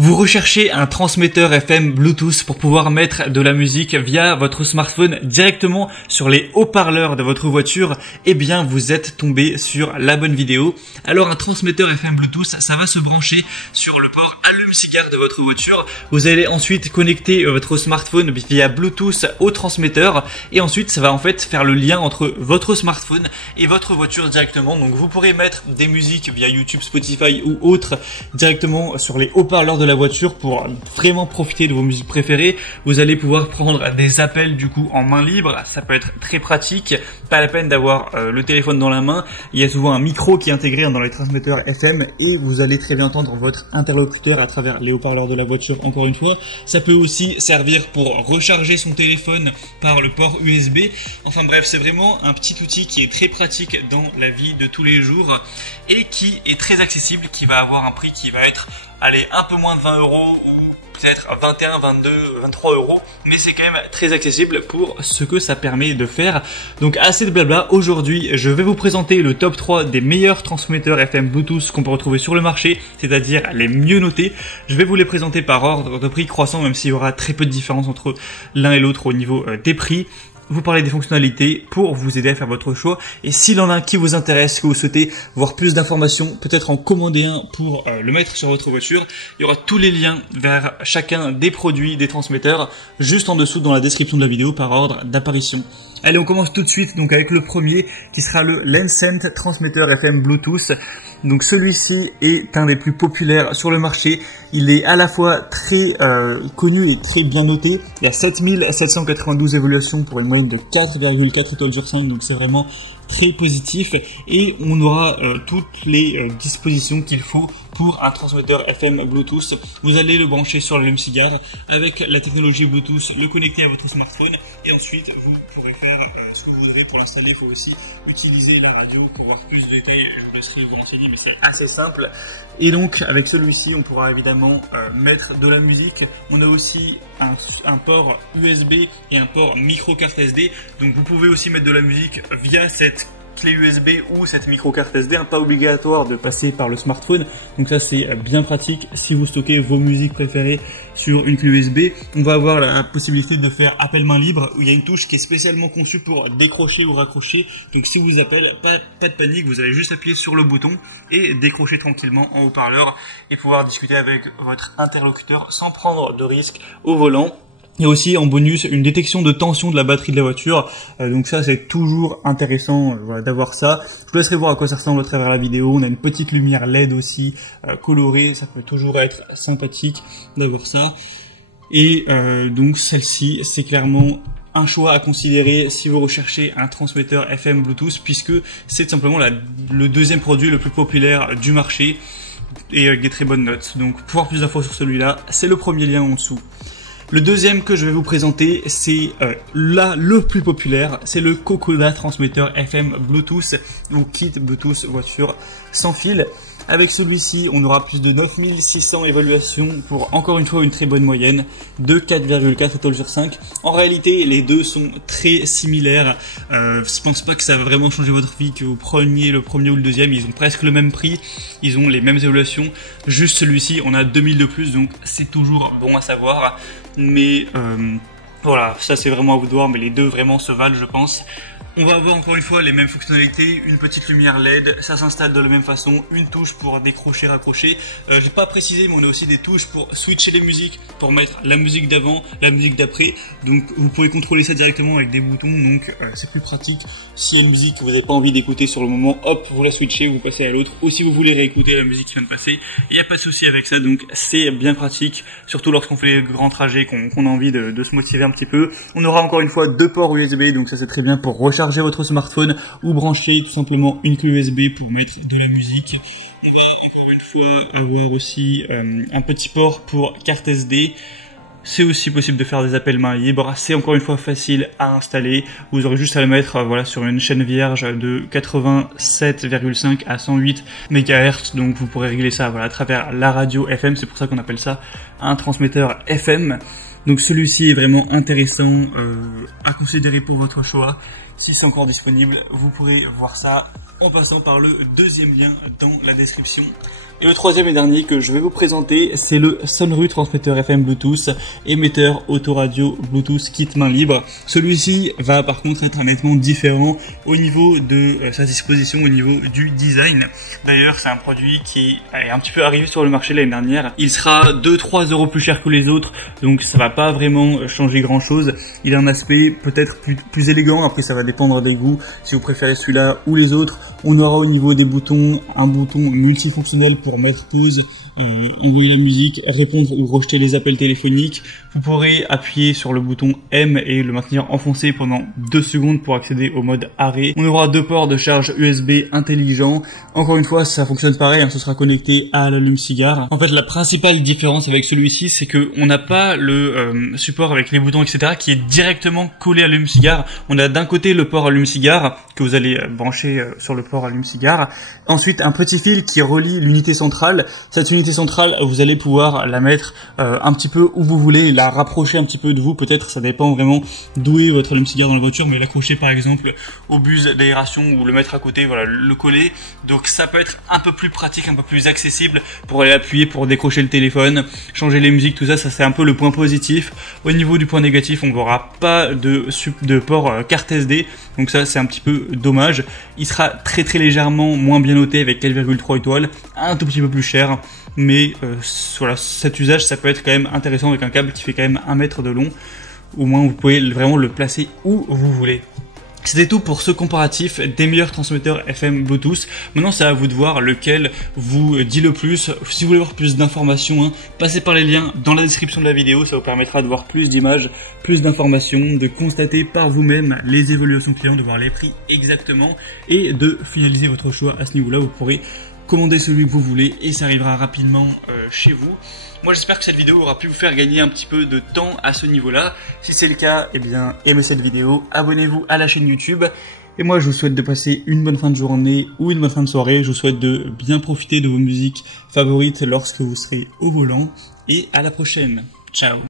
Vous recherchez un transmetteur FM Bluetooth pour pouvoir mettre de la musique via votre smartphone directement sur les haut-parleurs de votre voiture? Eh bien, vous êtes tombé sur la bonne vidéo. Alors, un transmetteur FM Bluetooth, ça va se brancher sur le port allume-cigare de votre voiture. Vous allez ensuite connecter votre smartphone via Bluetooth au transmetteur et ensuite, ça va en fait faire le lien entre votre smartphone et votre voiture directement. Donc, vous pourrez mettre des musiques via YouTube, Spotify ou autres directement sur les haut-parleurs de la voiture pour vraiment profiter de vos musiques préférées. Vous allez pouvoir prendre des appels du coup en main libre, ça peut être très pratique, pas la peine d'avoir le téléphone dans la main. Il y a souvent un micro qui est intégré dans les transmetteurs FM et vous allez très bien entendre votre interlocuteur à travers les haut-parleurs de la voiture. Encore une fois, ça peut aussi servir pour recharger son téléphone par le port USB. Enfin bref, c'est vraiment un petit outil qui est très pratique dans la vie de tous les jours et qui est très accessible, qui va avoir un prix qui va être un peu moins de 20 € ou peut-être 21, 22, 23 €, mais c'est quand même très accessible pour ce que ça permet de faire. Donc assez de blabla, aujourd'hui je vais vous présenter le top 3 des meilleurs transmetteurs FM Bluetooth qu'on peut retrouver sur le marché, c'est-à-dire les mieux notés. Je vais vous les présenter par ordre de prix croissant, même s'il y aura très peu de différence entre l'un et l'autre au niveau des prix. Vous parlez des fonctionnalités pour vous aider à faire votre choix. Et s'il en a un qui vous intéresse, que vous souhaitez voir plus d'informations, peut-être en commander un pour le mettre sur votre voiture, il y aura tous les liens vers chacun des produits, des transmetteurs, juste en dessous dans la description de la vidéo par ordre d'apparition. Allez, on commence tout de suite donc avec le premier qui sera le Lencent transmetteur FM Bluetooth. Donc celui-ci est un des plus populaires sur le marché. Il est à la fois très connu et très bien noté. Il y a 7792 évaluations pour une moyenne de 4,4 étoiles sur 5, donc c'est vraiment très positif et on aura toutes les dispositions qu'il faut pour un transmetteur FM Bluetooth. Vous allez le brancher sur l'allume-cigare avec la technologie Bluetooth, le connecter à votre smartphone et ensuite vous pourrez faire ce que vous voudrez. Pour l'installer, il faut aussi utiliser la radio. Pour voir plus de détails, je vous laisserai vous renseigner, mais c'est assez simple. Et donc avec celui-ci, on pourra évidemment mettre de la musique. On a aussi un port USB et un port micro carte SD. Donc vous pouvez aussi mettre de la musique via cette clé USB ou cette micro carte SD, pas obligatoire de passer par le smartphone. Donc ça c'est bien pratique si vous stockez vos musiques préférées sur une clé USB. On va avoir la possibilité de faire appel main libre où il y a une touche qui est spécialement conçue pour décrocher ou raccrocher. Donc si vous appelez, pas de panique, vous allez juste appuyer sur le bouton et décrocher tranquillement en haut-parleur et pouvoir discuter avec votre interlocuteur sans prendre de risque au volant. Il y a aussi en bonus une détection de tension de la batterie de la voiture, donc ça c'est toujours intéressant voilà, d'avoir ça. Je vous laisserai voir à quoi ça ressemble à travers la vidéo. On a une petite lumière LED aussi colorée, ça peut toujours être sympathique d'avoir ça. Et donc celle-ci c'est clairement un choix à considérer si vous recherchez un transmetteur FM Bluetooth, puisque c'est tout simplement le deuxième produit le plus populaire du marché et avec des très bonnes notes. Donc pour avoir plus d'infos sur celui-là, c'est le premier lien en dessous. Le deuxième que je vais vous présenter, c'est le plus populaire, c'est le Kokoda transmetteur FM Bluetooth ou kit Bluetooth voiture sans fil. Avec celui-ci, on aura plus de 9600 évaluations pour encore une fois une très bonne moyenne de 4,4 étoiles sur 5. En réalité, les deux sont très similaires. Je pense pas que ça va vraiment changer votre vie que vous preniez le premier ou le deuxième. Ils ont presque le même prix, ils ont les mêmes évaluations. Juste celui-ci, on a 2000 de plus, donc c'est toujours bon à savoir. Mais voilà, ça c'est vraiment à vous de voir, mais les deux vraiment se valent, je pense. On va avoir encore une fois les mêmes fonctionnalités, une petite lumière LED, ça s'installe de la même façon, une touche pour décrocher, raccrocher. J'ai pas précisé, mais on a aussi des touches pour switcher les musiques, pour mettre la musique d'avant, la musique d'après. Donc vous pouvez contrôler ça directement avec des boutons, donc c'est plus pratique. S'il y a une musique que vous n'avez pas envie d'écouter sur le moment, hop, vous la switchez, vous passez à l'autre. Ou si vous voulez réécouter la musique qui vient de passer, il n'y a pas de souci avec ça, donc c'est bien pratique, surtout lorsqu'on fait les grands trajets, qu'on a envie de se motiver un petit peu. On aura encore une fois deux ports USB, donc ça c'est très bien pour recharger votre smartphone ou brancher tout simplement une clé USB pour mettre de la musique. On va encore une fois avoir aussi un petit port pour carte SD. C'est aussi possible de faire des appels main libre. C'est encore une fois facile à installer. Vous aurez juste à le mettre voilà, sur une chaîne vierge de 87,5 à 108 MHz. Donc vous pourrez régler ça voilà, à travers la radio FM. C'est pour ça qu'on appelle ça un transmetteur FM. Donc celui-ci est vraiment intéressant à considérer pour votre choix. Si c'est encore disponible, vous pourrez voir ça en passant par le deuxième lien dans la description. Et le troisième et dernier que je vais vous présenter, c'est le Sonru transmetteur FM Bluetooth, émetteur autoradio Bluetooth kit main libre. Celui-ci va par contre être nettement différent au niveau de sa disposition, au niveau du design. D'ailleurs, c'est un produit qui est un petit peu arrivé sur le marché l'année dernière. Il sera 2-3 € plus cher que les autres, donc ça va pas vraiment changer grand chose. Il a un aspect peut-être plus élégant, après ça va dépendre des goûts, si vous préférez celui-là ou les autres. On aura au niveau des boutons un bouton multifonctionnel pour mettre pause, envoyer la musique, répondre ou rejeter les appels téléphoniques. Vous pourrez appuyer sur le bouton M et le maintenir enfoncé pendant 2 secondes pour accéder au mode arrêt. On aura 2 ports de charge USB intelligents. Encore une fois, ça fonctionne pareil, ce sera connecté à l'allume-cigare. En fait, la principale différence avec celui-ci, c'est que on n'a pas le support avec les boutons, etc., qui est directement collé à l'allume-cigare. On a d'un côté le port allume-cigare que vous allez brancher sur le port allume-cigare. Ensuite, un petit fil qui relie l'unité centrale. Cette unité centrale, vous allez pouvoir la mettre un petit peu où vous voulez, la rapprocher un petit peu de vous. Peut-être, ça dépend vraiment d'où est votre allume-cigare dans la voiture, mais l'accrocher par exemple au buse d'aération ou le mettre à côté, voilà, le coller. Donc ça peut être un peu plus pratique, un peu plus accessible pour aller appuyer, pour décrocher le téléphone, changer les musiques, tout ça. Ça c'est un peu le point positif. Au niveau du point négatif, on n'aura pas de port carte SD, donc ça c'est un petit peu dommage. Il sera très légèrement moins bien noté avec 4,3 étoiles, un tout petit peu plus cher, mais voilà, cet usage ça peut être quand même intéressant avec un câble qui fait quand même 1 mètre de long. Au moins vous pouvez vraiment le placer où vous voulez. C'était tout pour ce comparatif des meilleurs transmetteurs FM Bluetooth. Maintenant, c'est à vous de voir lequel vous dit le plus. Si vous voulez voir plus d'informations, passez par les liens dans la description de la vidéo. Ça vous permettra de voir plus d'images, plus d'informations, de constater par vous-même les évaluations clients, de voir les prix exactement et de finaliser votre choix à ce niveau-là. Vous pourrez commander celui que vous voulez et ça arrivera rapidement chez vous. Moi j'espère que cette vidéo aura pu vous faire gagner un petit peu de temps à ce niveau-là. Si c'est le cas, eh bien aimez cette vidéo, abonnez-vous à la chaîne YouTube. Et moi je vous souhaite de passer une bonne fin de journée ou une bonne fin de soirée. Je vous souhaite de bien profiter de vos musiques favorites lorsque vous serez au volant. Et à la prochaine. Ciao.